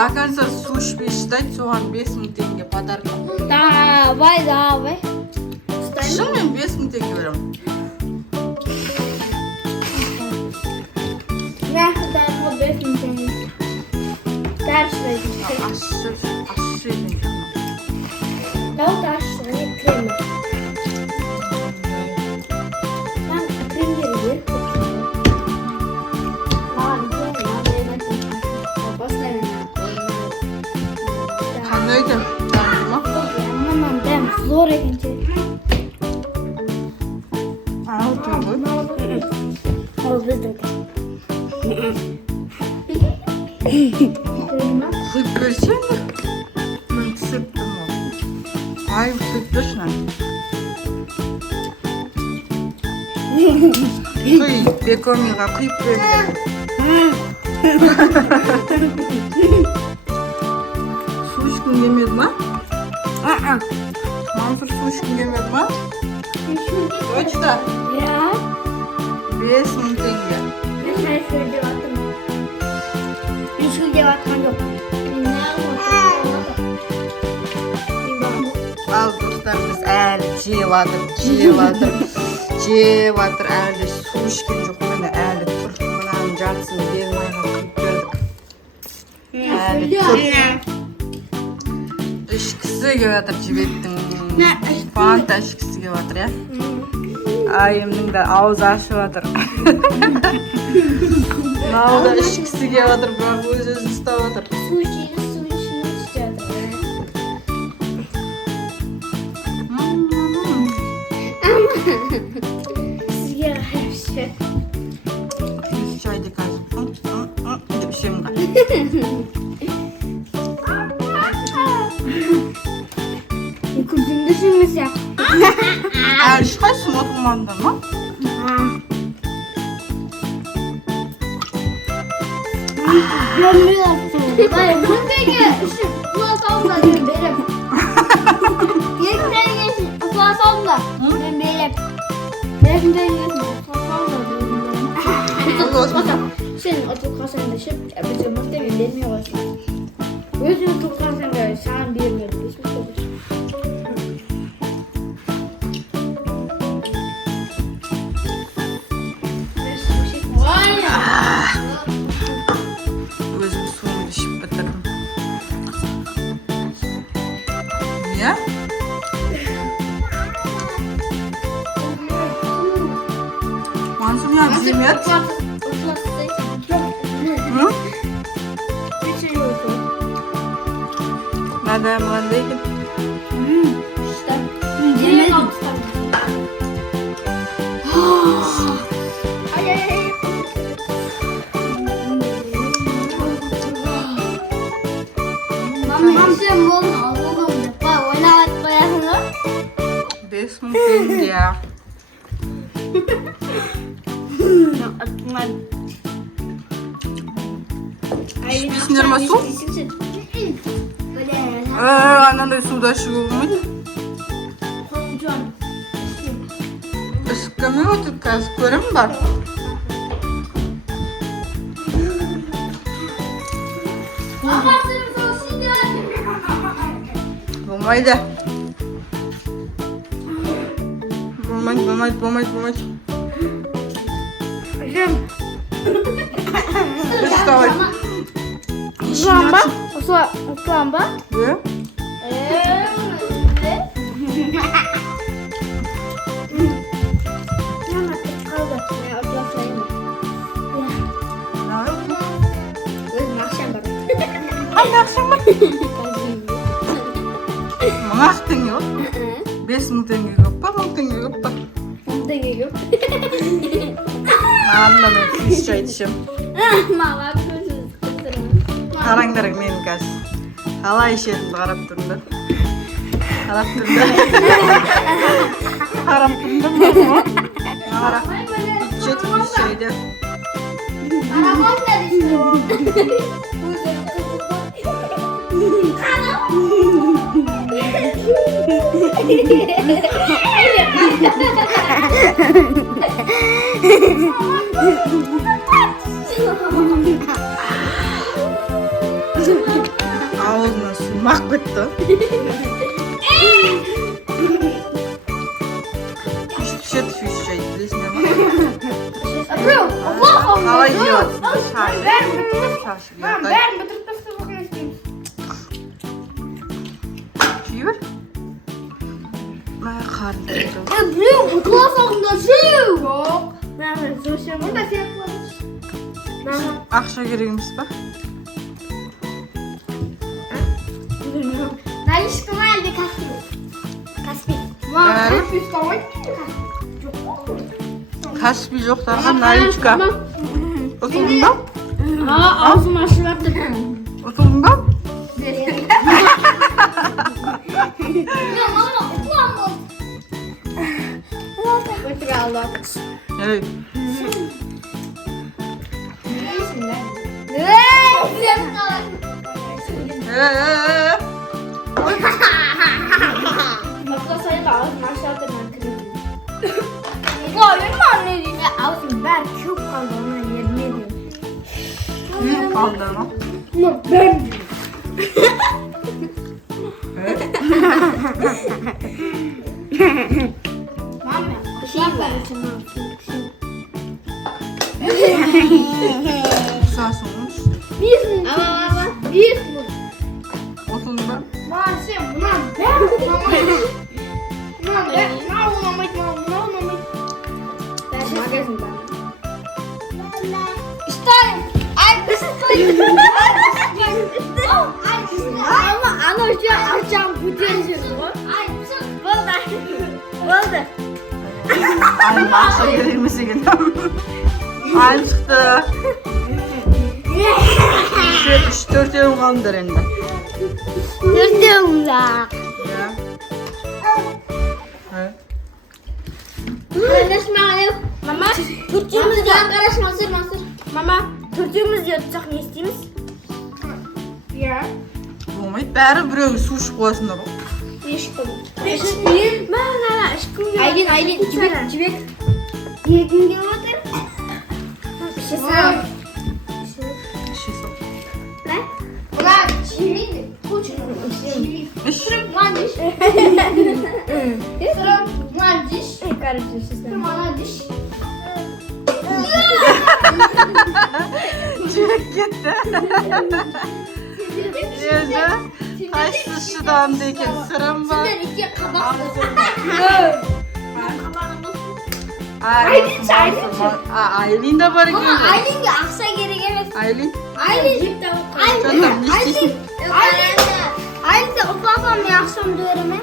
До конца su ішпей шыдайды, соған 5000 теңге подарок. Давай. Шынымен 5000 теңге беремін. Ne kadar haberin senin? Ders verdim. Aşırı yedim. Ne oldu aşağıya krema? Ben krem geri. Қандайды? Дәмді ма? Aman ben zor edince. Ал ғой. Al bizde. Құйып берсеңдер. Мен түсірттім ол. Ай, құйып берші. Құй, бекомиға құйып беріңдер. Su içkin yemedi mi? Mansur su içkin yemedi mi? Kaçta? Ya. 5000 tenge. Ben her şöyle cevaptım. Hiç cevaptan yok. Al dostlarımız әлі жеп жатыр әлі су ішкен жоқ міне әлі тұр мынаның жартысын бермайға құйып бердік әлі тұр ішкісі келіп жатыр жібектің фанта ішкісі келіп жатыр иә айымның да аузы ашып жатыр мынау да ішкісі келіп жатыр бірақ өзі ұстап жатыр Su içini istiyordu. Sigara her şey. Çaydı kazım деп ішемін Kuzun düşünmesi yap. әлі ешқайсысы отырмадыңдар ма? Gömüyorsun. Hayır, bu peki. Bu asamla benim. Yekten geçin. Bu asamla. Benim. Benim de yesin. Bu asamla benim. Senin otur kasanında şıp yapacağım. Muhtemelen benim yavaşım. Gözün otur kasanında sen bir mi? Hiçbir şey yok. Өзім суымды ішіп бітірдім не? Мансur не жемеді? Надо мынандай екен Sen bunu alalım. Bak oynayıp koyasın. 5000 tenge ішпейсіңдер ма су? Анандай суда ішуге болмайды ішкіме өтіп қазір көремін бар болмайды болмайды Вставай. Lamба? Lamba? Да? Ақшаң ба? 1000 теңге ғой 5000 теңге көп па 1000 теңге көп па анда мен күйіс шайды ішемін қараңдар мен қазір қалай ішетінімді қарап тұрыңдар қарап тұрыңдар қарап ішеді күйіс шайды жеді шүйшейді, білесің бе? Біреу, Қалай жеп жатсың? Шашы ұядай. бәрін бітіріп тастап оқып істейміз. Жей бер. Қарын тойды. Біреу, класс алдында жеу. Маған жөшем. Онда сен қыласың. Ақша керек емес па? Наличка ма әлде Каспий? Каспий. Бәрі. Каспий ұстамайды. Каспий жоқтарға наличка. Ұтылдың ба? Аузым ашып жатыр. Ұтылдың ба? Мама, ұтыламын. Өтіре алды. Ей. Baklasaydı da ağzını aşağıda ben kırıldım. Koyun mu anne diye ağzım ben çok kaldı ona yerine diyor. Kaldı ama. Ama ben Mama, şey var. Güzel sonuç. Bir mi? Ama bir mi? Oturdun ba? Maalesef buna ben bulamayız. Buna ben bulamayız. Ben magazin ben. İşte ay ama ana şu açacağım bütüncü. Ay oldu. Ayın akşam gerekmesi geldim. Ayın çıktı. 3-4 evim kalındır endi. Durdum da. Ya. Evet. Karışmayalım. Mama, Türkçemiz diyor. Karışmasın. Mama, Türkçemiz diyor. Tutsak ne isteyimiz? Ya. Болмайды, бәрі біреуге су ішіп қоясыңдар ғой. Aylin, cibek. Yedin diye otur. Şişe. Іше сал. Lan. Ulan çiğneydi. Bu çiğneydi. Іш. Lan diş. Sıra lan diş. Karıştırırsın. Bana diş. Жібек кетті. Өзі қайсысы шыдамды екен, сырым ба? Sizler iki kabak. Айлин да бар екен Ama ғой. Aylin'ge aksa geri gelmez. Айлин? Aylin de ufakam mı akşam diyorum he?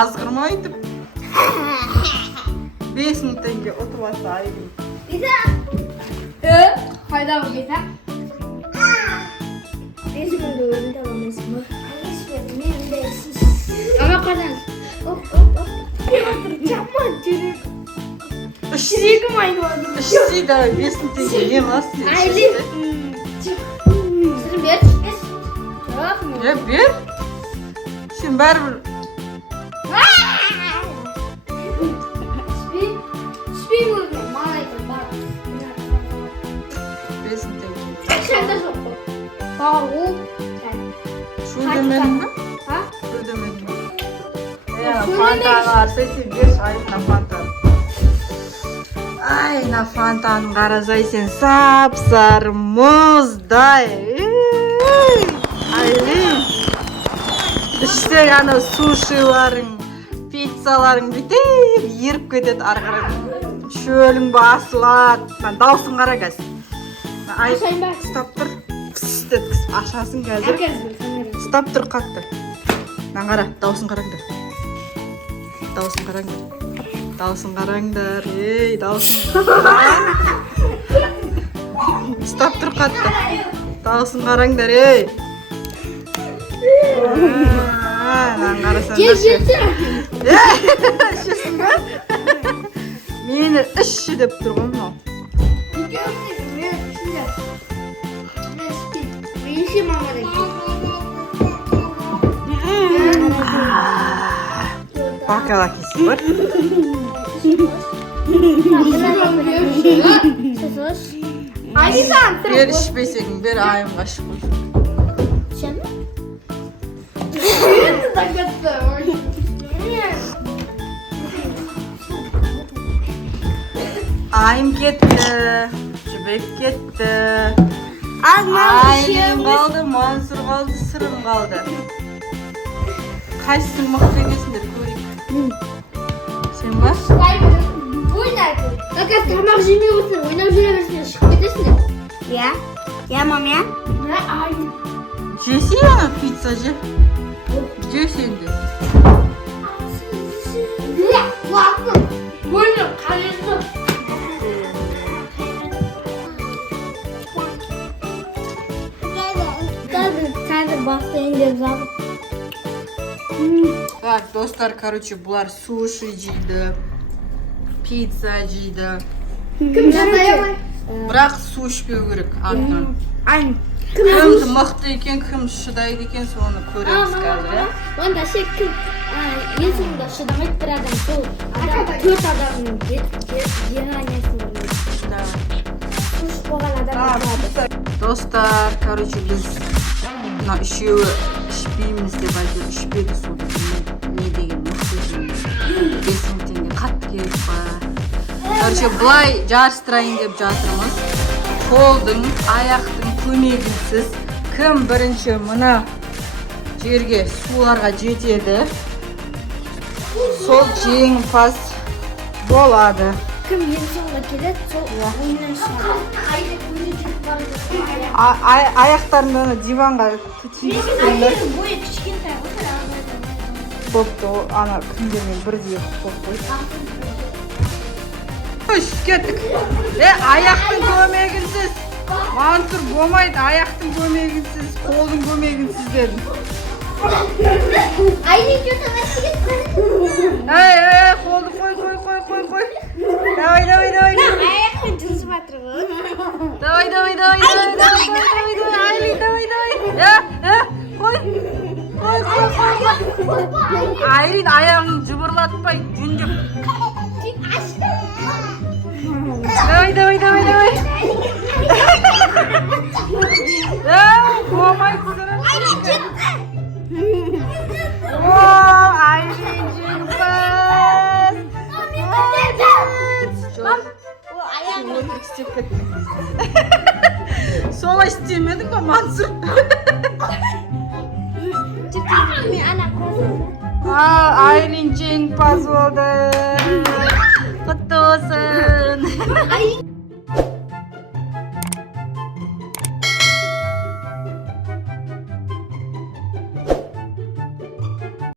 Азғырма өйтіп. 5 минуттан кейін ұтып алса Айлин. Güzel. Hayda mı güzel? Bir gün doğru devam etsin. Ama kadın. Yapma çürük. Çürüküm aynı oldu. Ішсе да 5 минуттан кейін не қыласың? Aylin. Sizin bir. Taraf mı? Бер. Сен бәрібір Spin vurdu. Malaykın bak. 5 минуттан кейін. Sen de soktu. Pahalı. Sen. Шөлдемедің ба? Ha? Шөлдемедің ба? Шөлдемей. Фантаны арсайсы берші Айлина фантаны. Айна фантаны қарасай сен сап-сары мұздай. Айлин. Ішсең ана сушиларың, пиццаларың бүйтіп еріп кетеді ары қарай. Шөлің басылады. Даусын қара қазір. Aşağıyım bak. Ұстап тұр. Пс деп ашасың қазір. Herkes bilir. Ұстап тұр қатты. Қара, даусын қараңдар. Даусын қараңдар. Даусын қараңдар. Ей, даусын. Ұстап тұр қатты. Даусын қараңдар, ей. Қарасаңдар ше. Ішесің ба? Мені ішші деп тұр ғой мынау. Bakalakisi var. Bir içmesek bir ayım kaşık koy. Sen mi? Ayım ketdi. Jibek ketdi. Aylin kaldı, Mansur kaldı, Sırım kaldı. Kaçsın mıhtı ekesin dep göreyim. Sen bak. Oynar. Bakın tamam jemiyor musun? Oynar jüremesin. Çıkıp gidersin. Ya. Ya mam ya. Ne aynı. Jesi ya pizzacı. Jesin de. Ne? Bu aklı. Oynar. Kalesi. Sen de bastığın cezabı. Так, dostlar, короче, bular sushi jeydi. Pizza jeydi. Kim yapar? Biroq suv ichpeu kerak артынан. Aynı. Kim mıhtı eken, kim shidaydi eken, onu ko'ramiz hozir. Onda şey kim? Yesinde şıdamak bir adam. Bu adam 4 adamın genelgesini. Kuş boğan adam vardı. Dostlar, короче, biz mына үшеуі ішпейміз деп айтып ішпеді суды. Не деген мықты жейміз. 5 теңге қатты керек па. Короче, былай жарыстырайын деп жатырмыз. Қолдың, аяқтың көмегінсіз кім бірінші мына жерге суларға жетеді, сол жеңімпаз болады. Kim yeni sonuna gelir, sol oyundan sonra. Аяқтарымды диванға тигізсеңдер. Boyu kichkintoy. Bo'pti, ana kimdirmen birga qo'yib qo'y. Xo'sh, ketdik. Аяқтың көмегінсіз. Mansur bo'lmaydi, аяқтың көмегінсіз, қолдың көмегінсіз dedim. Aynı götürmek Қолды қой. Давай. Ayakta cızı batırma. Давай. Айлин, давай. Қой. Айлин аяғын жыбырлатпай, жүндіп. Давай. Болмайды сырым. Айлин жеңімпаз. Өтірік істеп кеттің. Солай істемедің ба, Мансұр? Айлин жеңімпаз болды.